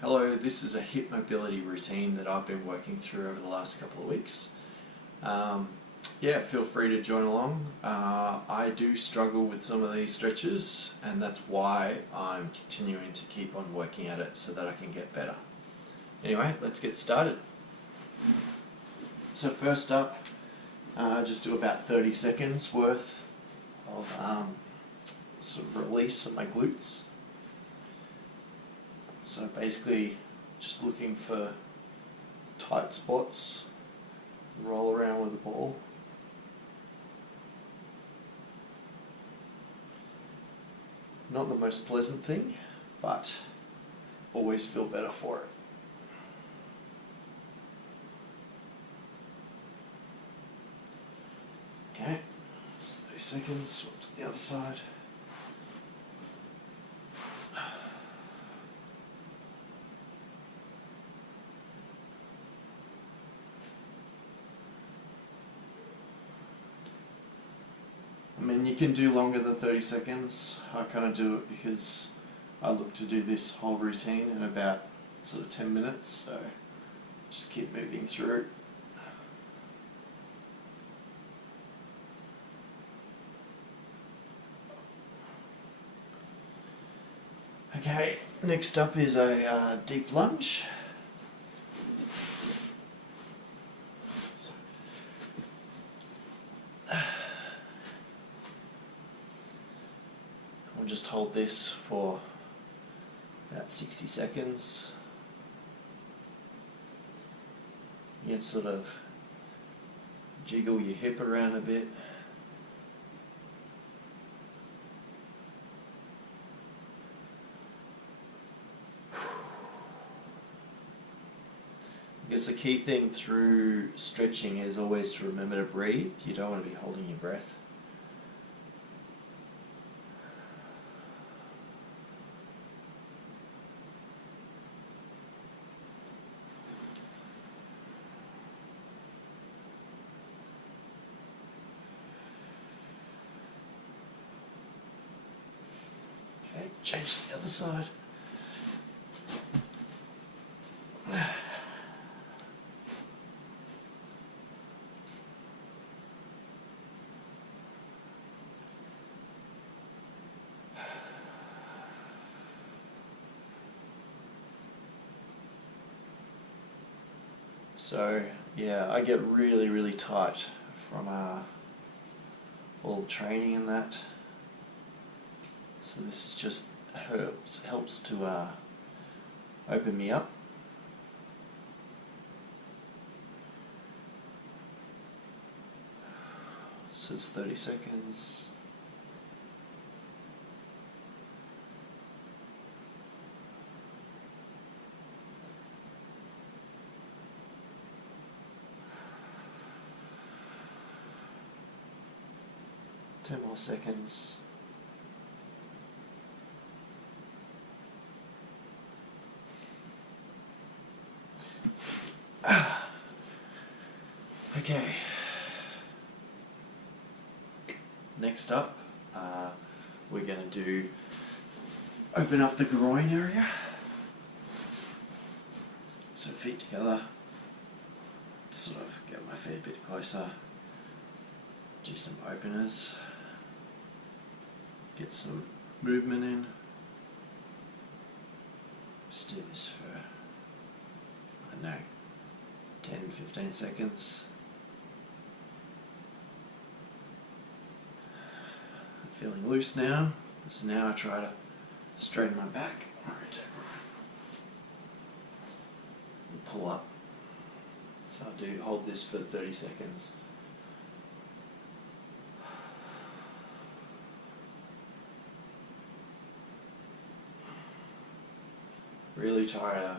Hello, this is a hip mobility routine that I've been working through over the last couple of weeks. Yeah, feel free to join along. I do struggle with some of these stretches, and that's why I'm continuing to keep on working at it so that I can get better. Anyway, let's get started. So first up, just do about 30 seconds worth of sort of release of my glutes. So basically just looking for tight spots, roll around with the ball. Not the most pleasant thing, but always feel better for it. Okay, that's 30 seconds, swap to the other side. I mean, you can do longer than 30 seconds. I kind of do it because I look to do this whole routine in about sort of 10 minutes, so just keep moving through. Okay, next up is a deep lunge. We'll just hold this for about 60 seconds. You can sort of jiggle your hip around a bit. I guess the key thing through stretching is always to remember to breathe. You don't want to be holding your breath. Okay, change to the other side. So yeah, I get really tight from all the training and that. So this is just helps to open me up. So it's 30 seconds. Ten more seconds. Okay. Next up, we're going to open up the groin area. So feet together. Sort of get my feet a bit closer. Do some openers. Get some movement in. Just do this for, I don't know, 10-15 seconds. I'm feeling loose now, so now I try to straighten my back, rotate and pull up. So I hold this for 30 seconds. Really try to,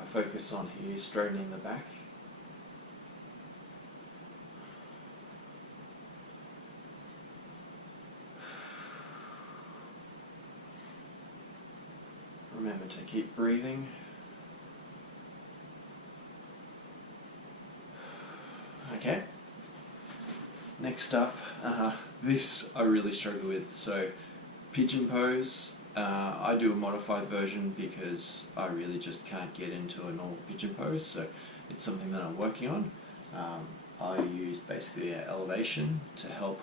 I focus on here, straightening the back. Remember to keep breathing. Okay. Next up, this I really struggle with. So pigeon pose, I do a modified version because I really just can't get into a normal pigeon pose, so it's something that I'm working on. I use basically an elevation to help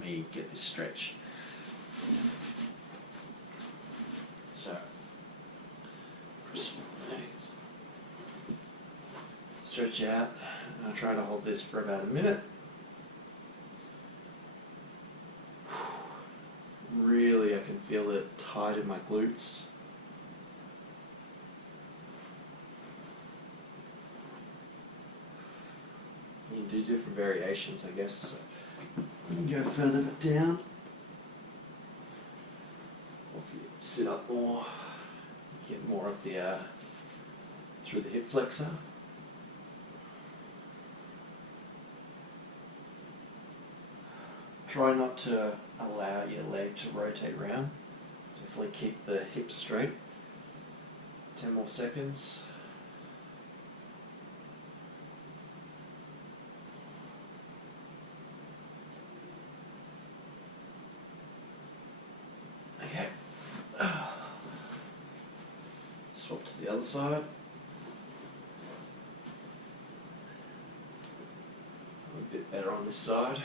me get this stretch. So, stretch out, and I'll try to hold this for about a minute. Really, I can feel it tight in my glutes. You can do different variations, I guess. So you can go further down. Or if you sit up more, you get more of the through the hip flexor. Try not to allow your leg to rotate around. Definitely keep the hips straight. 10 more seconds. Okay. Swap to the other side. A bit better on this side.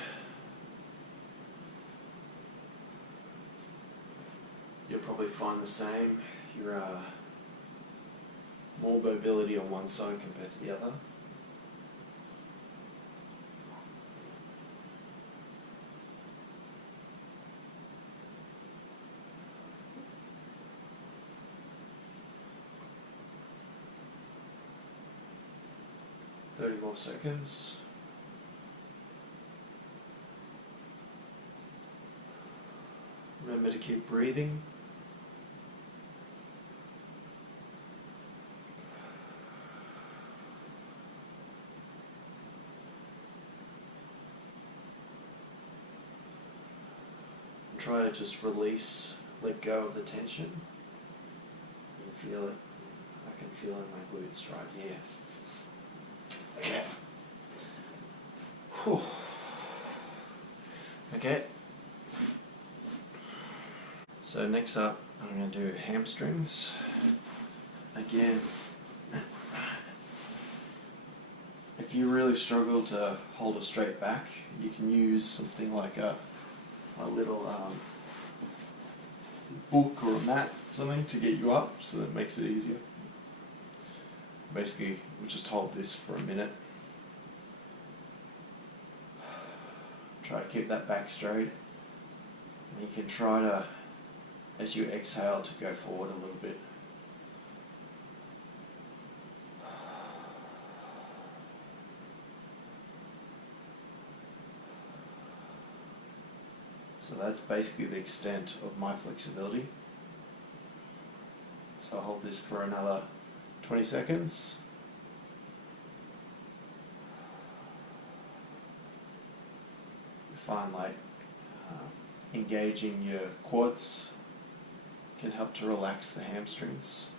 You'll probably find the same. You're more mobility on one side compared to the other. Thirty more seconds. Remember to keep breathing. Try to just release, let go of the tension. You feel it. I can feel it in my glutes right here. Okay. Whew. Okay. So next up, I'm going to do hamstrings. Again, if you really struggle to hold a straight back, you can use something like a little book or a mat, something to get you up, so that makes it easier. Basically, we'll just hold this for a minute. Try to keep that back straight. And you can try to, as you exhale, to go forward a little bit. So that's basically the extent of my flexibility. So I'll hold this for another 20 seconds. You find like engaging your quads can help to relax the hamstrings.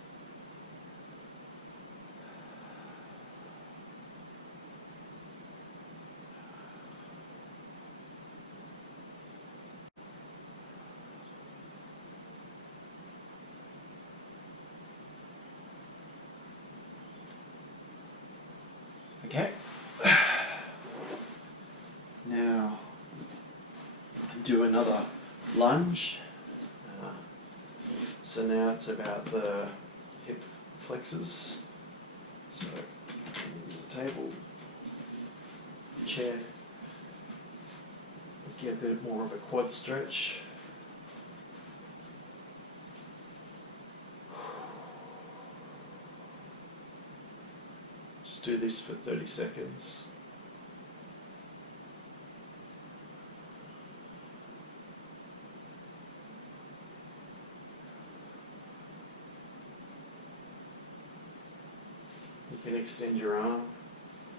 Okay, now do another lunge. So now it's about the hip flexors. So use a table, chair, get a bit more of a quad stretch. Just do this for 30 seconds. You can extend your arm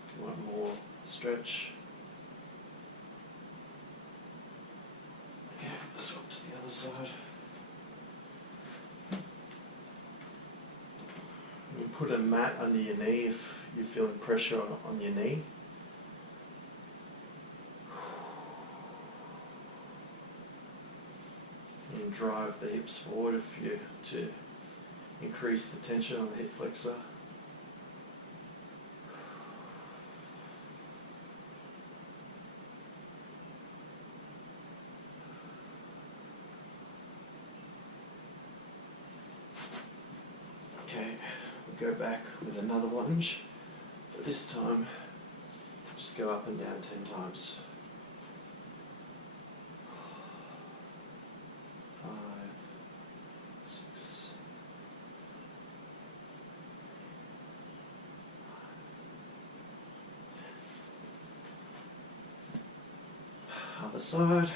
if you want more stretch. Okay, swap to the other side. You can put a mat under your knee if you're feeling pressure on your knee. You can drive the hips forward if you to increase the tension on the hip flexor. Okay, we'll go back with another lunge, but this time just go up and down 10 times. 5, 6, other side.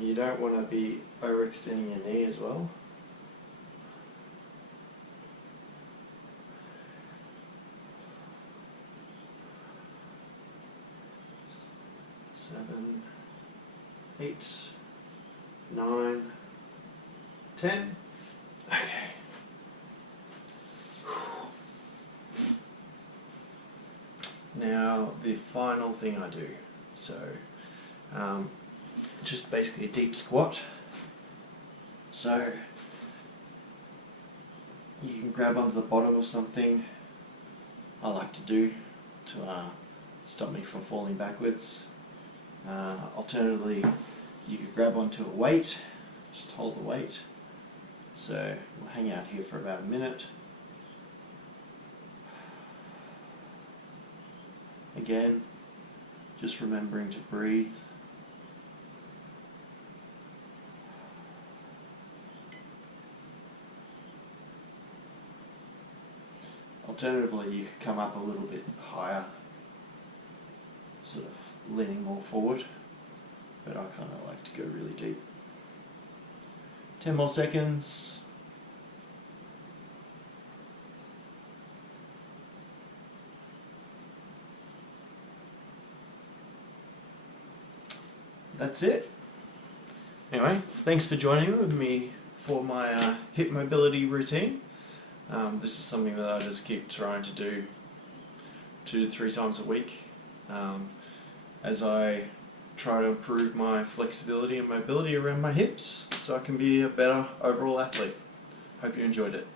You don't want to be overextending your knee as well. 7, 8, 9, 10. Okay. Now the final thing I do, so just basically a deep squat. So you can grab onto the bottom of something. I like to do to stop me from falling backwards. Alternatively, you could grab onto a weight, just hold the weight. So we'll hang out here for about a minute. Again, just remembering to breathe. Alternatively, you could come up a little bit higher, sort of leaning more forward, but I kind of like to go really deep. 10 more seconds. That's it. Anyway, thanks for joining with me for my hip mobility routine. This is something that I just keep trying to do 2 to 3 times a week as I try to improve my flexibility and mobility around my hips so I can be a better overall athlete. Hope you enjoyed it.